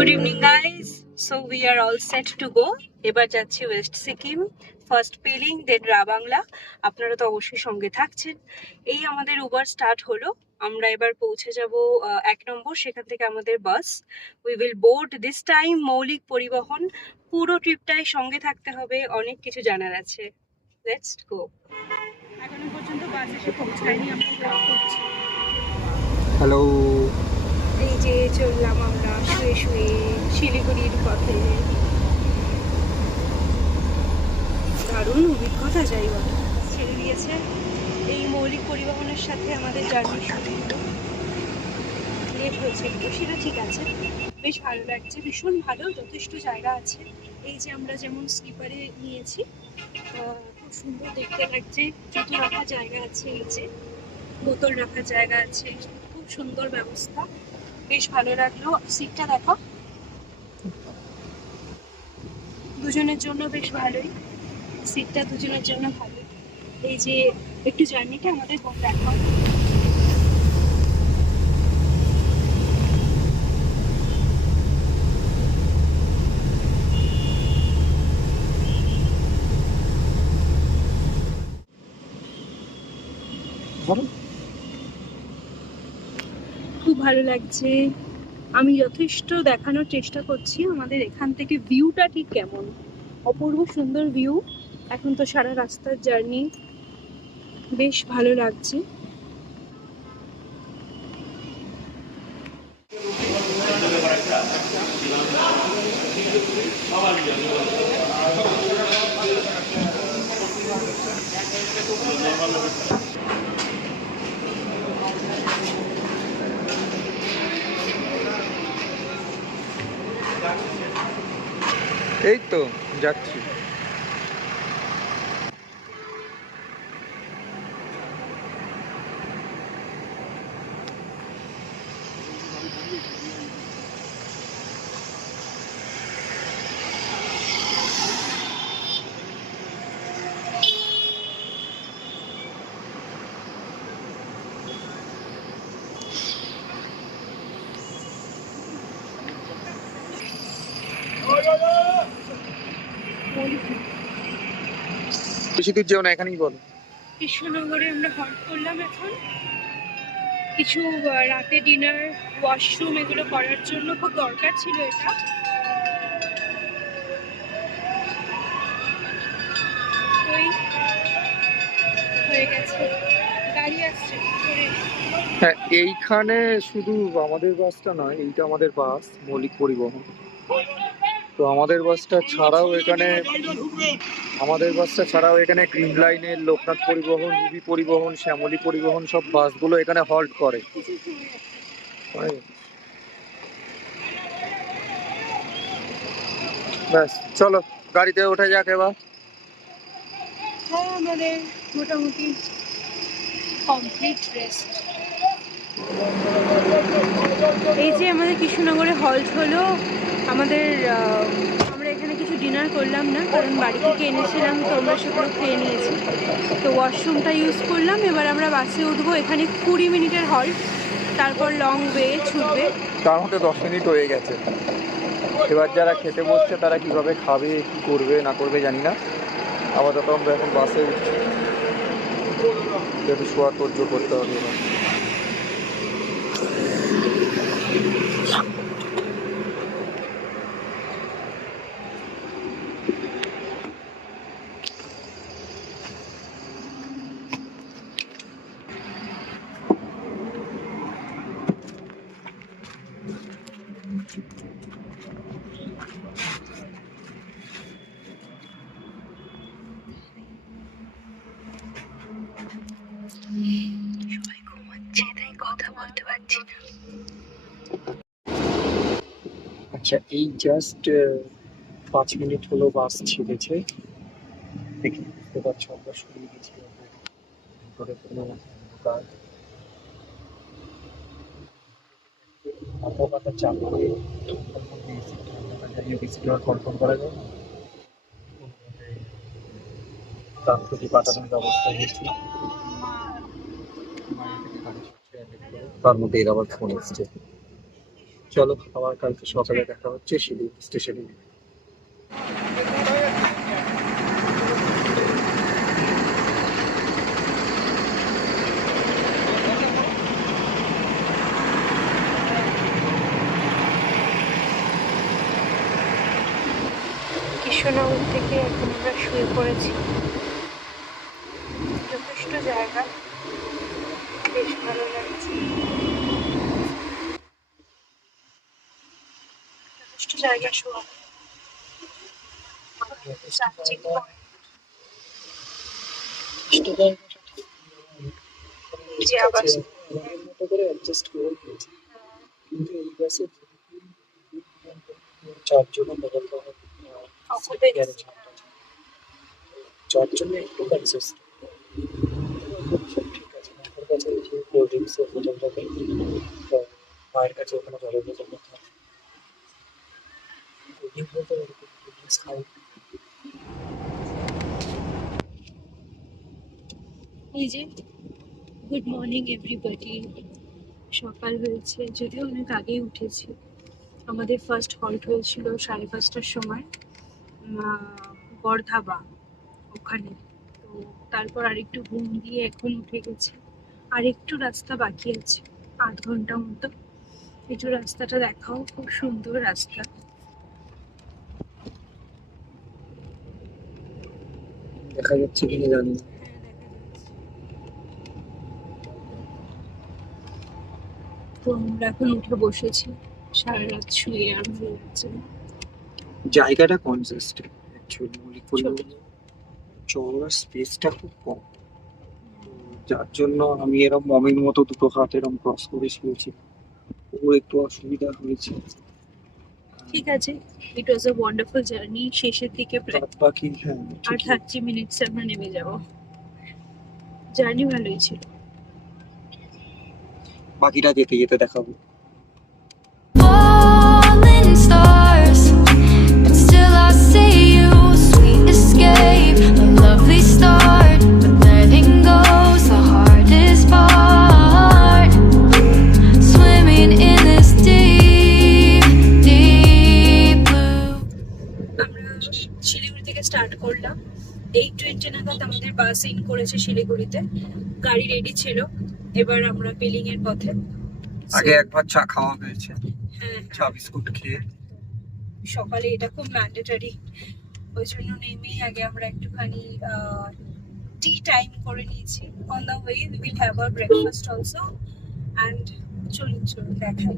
Good evening guys. So we are all set to go. এবার যাচ্ছি West Sikkim, first Pelling, দেন রাবাংলা। আপনারা তো অবশ্যই সঙ্গে থাকছেন। এই আমাদের উবার স্টার্ট হলো। আমরা এবার পৌঁছে যাব 1 নম্বর, সেখান থেকে আমাদের bus. We will board this time মৌলিক পরিবহন। পুরো ট্রিপটাই সঙ্গে থাকতে হবে, অনেক কিছু জানার আছে। Let's go. এখনো পর্যন্ত বাস এসে পৌঁছায়নি, আমরা ওয়েট করছি। হ্যালো, এই যে চললাম আমরা শুয়ে শুয়ে শিলিগুড়ির পথে। দারুণ অভিজ্ঞতা, যাই বলে ছেড়ে দিয়েছে। এই মৌলিক পরিবহনের সাথে আমাদের জার্নি শুরু হলো। লেট হয়েছে একটু, সেটা ঠিক আছে। বেশ ভালো লাগছে, ভীষণ ভালো, যথেষ্ট জায়গা আছে। এই যে আমরা যেমন স্লিপারে নিয়েছি, খুব সুন্দর দেখতে লাগছে। জুতো রাখার জায়গা আছে, এই যে বোতল রাখার জায়গা আছে, খুব সুন্দর ব্যবস্থা। বেশ ভালো লাগলো। সিটটা দেখো, দুজনের জন্য বেশ ভালোই। সিটটা দুজনের জন্য ভালো। এই যে একটু জার্নিটা আমাদের দেখো। খুব ভালো লাগছে। আমি যথেষ্ট দেখানোর চেষ্টা করছি আমাদের এখান থেকে ভিউটা ঠিক কেমন। অপূর্ব সুন্দর ভিউ। এখন তো সারা রাস্তার জার্নি, বেশ ভালো লাগছে। এই তো যাচ্ছি। বেশি দূর যেও না, এখানেই বলো। কৃষ্ণনগরে আমরা হল্ট করলাম এখন। কিছু রাতে ডিনার, ওয়াশরুম এগুলো করার জন্য খুব দরকার ছিল এটা। ওই হয়ে গেছে, গাড়ি আসছে। হ্যাঁ, এইখানে শুধু আমাদের বাসটা নয়, এইটা আমাদের বাস মৌলিক পরিবহন। তো আমাদের বাসটা ছাড়াও এখানে গ্রিন লাইনের, লোকনাথ পরিবহন, রুবি পরিবহন, শ্যামলী পরিবহন, সব বাসগুলো এখানে হল্ট করে। ব্যাস, চলো গাড়িতে ওঠা যাক এবার। হ্যাঁ, আমাদের মোটামুটি কমপ্লিট রেস্ট। এই যে আমাদের কৃষ্ণনগরে হল্ট হলো। আমরা এখানে কিছু ডিনার করলাম না, কারণ বাড়ি থেকে এনেছিলাম, তো আমরা সেগুলো খেয়ে নিয়েছি। তো ওয়াশরুমটা ইউজ করলাম। এবার আমরা বাসে উঠবো। এখানে 20 মিনিটের হল্ট, তারপর লং ওয়ে ছুটবে। তার মধ্যে 10 মিনিট হয়ে গেছে। এবার যারা খেতে বসছে তারা কিভাবে খাবে, কি করবে না করবে জানি না। আপাতত আমরা এখন বাসে উঠছি, যদি শোয়া তোর্য করতে হবে এবার। সবাই ঘুমাচ্ছে, তাই কথা বলতে পারছি না। আচ্ছা, এই জাস্ট 5 মিনিট হলো বাস ছেড়েছে। দেখি বুঝতে পারছো, আমরা শুয়ে গেছি ভিতরে কোনো কাজ। আবহাওয়াটা চাপ করে কনফার্ম করা যায় না। তার প্রতি পাঠানোর ব্যবস্থা হয়েছে। তার মধ্যে এর আবার ফোন এসছে। চলো আবার কালকে সকালে দেখা হচ্ছে শিলিগুড়ি স্টেশনে। কৃষ্ণনগর থেকে এখন আমরা শুয়ে পড়েছি। যথেষ্ট জায়গা, বেশ ভালো লাগছে। যথেষ্ট জায়গা শোয়া। যে আবার আমাদের মতো করে অ্যাডজাস্ট করে দিয়েছি, কিন্তু এই বাসে চারজনের বদল চারজনে একটু কনসেস্ট ঠিক আছে। মায়ের কাছে যে কোল্ড ড্রিঙ্কসের বোতল থাকে, তো মায়ের কাছে ওখানে জলের বোতল রাখা আছে। কোল্ড ড্রিঙ্কস বলতে কোল্ড ড্রিঙ্কস খাই। এই যে গুড মর্নিং এভরিবডি। সকাল হয়েছে, যদিও অনেক আগেই উঠেছি। আমাদের ফার্স্ট হল্ট হয়েছিল 5:30টার সময় বর্ধাবা ওখানে। তো তারপর আরেকটু ঘুম দিয়ে এখন উঠে গেছি। আর একটু রাস্তা বাকি আছে, 8 ঘন্টা মতো। একটু রাস্তাটা দেখাও, খুব সুন্দর রাস্তা। দেখা যাচ্ছে কিনা জানি না। তো আমরা এখন উঠে বসেছি, সারা রাত শুয়ে আর ভালো লাগছে না। জায়গাটা কনসেস্ট অ্যাকচুয়ালি মৌলিক পরিবহন চওড়া স্পেসটা খুব কম, তো যার জন্য আমি এরকম মমির মতো দুটো হাত এরকম ক্রস করে শুয়েছি, ও একটু অসুবিধা হয়েছে। ঠিক আছে, ইট ওয়াজ আ ওয়ান্ডারফুল জার্নি। শেষের দিকে প্রায় বাদ বাকি হ্যাঁ আর ঠিকই। 30 মিনিটসে আমরা নেমে যাব। জার্নি ভালোই ছিল। বাকিটা যেতে যেতে দেখাবো। Falling stars, but still I see you. Sweet escape, a lovely start, but letting go's the hardest part. Swimming in this deep, deep blue. আমরা শিলিগুড়ি থেকে স্টার্ট করলাম। 8:20 নাগাদ আমাদের বাস ইন করেছে শিলিগুড়িতে। গাড়ি রেডি ছিল, এবার আমরা পেলিং এর পথে। আগে একবার চা খাওয়া হয়েছে, হ্যাঁ, চা বিস্কুট খেয়ে। সকালে এটা খুব ম্যান্ডেটরি, ওই জন্য নেমেই আগে আমরা একটুখানি টি টাইম করে নিয়েছি। On the way we will have our breakfast also. And চলুন দেখাই।